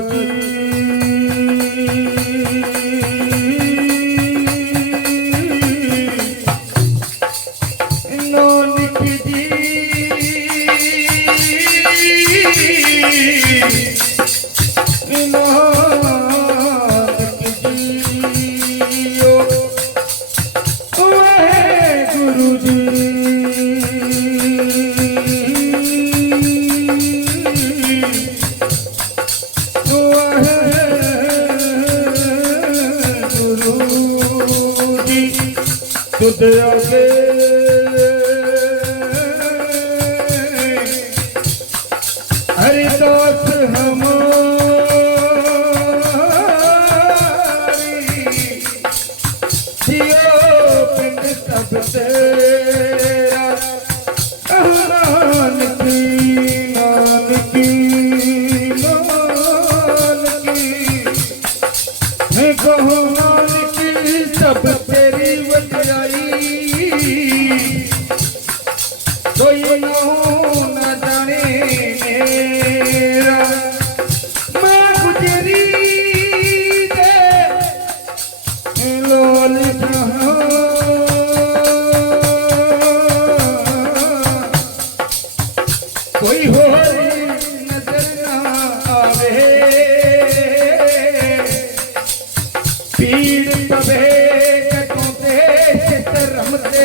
सकी উঠে আসে হরিদাস হমারি জিও পিন্ড সব তেরা নান কি নান কি নান কি হে কহো নান ਸਭ ਤੇਰੀ ਵਡਿਆਈ। ਕੋਈ ਨਾ ਨਾ ਜਾਣੇ ਮੇਰਾ। ਮੈਂ ਗੁਜਰੀ ਦੇ ਲੋਲ ਜਹਾਂ ਕੋਈ ਹੋਰ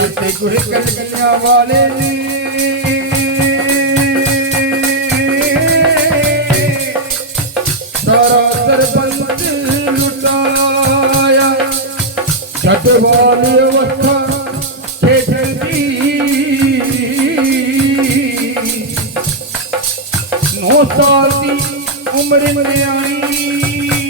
ਮੇਰੇ ਗੁਰ ਕਲਕਲਿਆਂ ਵਾਲੇ ਨੇ। ਸਾਰਾ ਸਰਬੰਸ ਲੁਟਾਇਆ। ਜਦ ਵਾਲੀ ਅਵਸਥਾ ਖੇਡਦੀ ਨੌ ਸਾਲ ਦੀ ਉਮਰ ਮਰਿਆਣੀ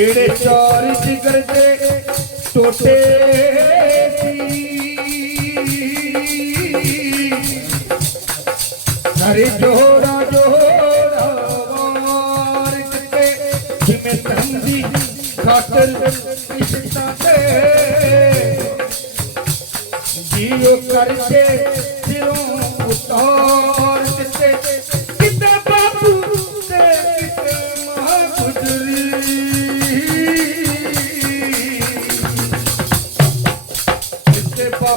ਜਿਹੜੇ ਚਾਰ ਜਿਗਰ ਦੇ ਟੋਟੇ ਸੀ ਹਰੇ ਜੋੜਾ ਜੋੜਾ ਵਾਰ ਕਿਤੇ ਜਿਵੇਂ ਤੰਦੀ ਖਾਤਰ ਇਸ਼ਕਾਂ ਤੇ ਜੀਓ ਕਰਕੇ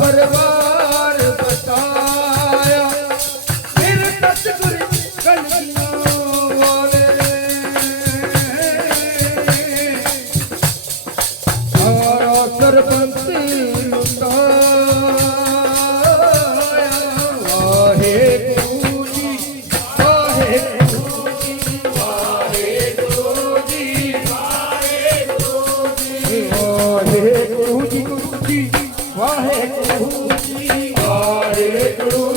परवा Pedro.